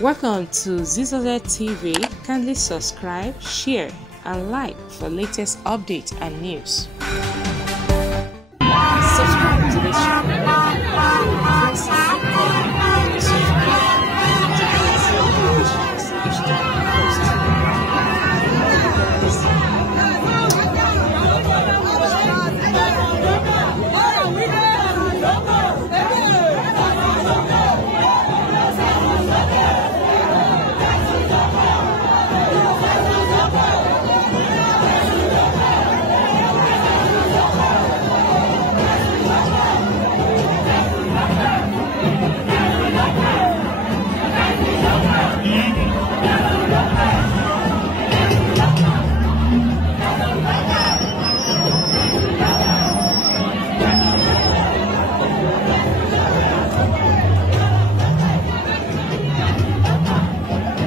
Welcome to Zisodel TV. Kindly subscribe, share, and like for latest updates and news.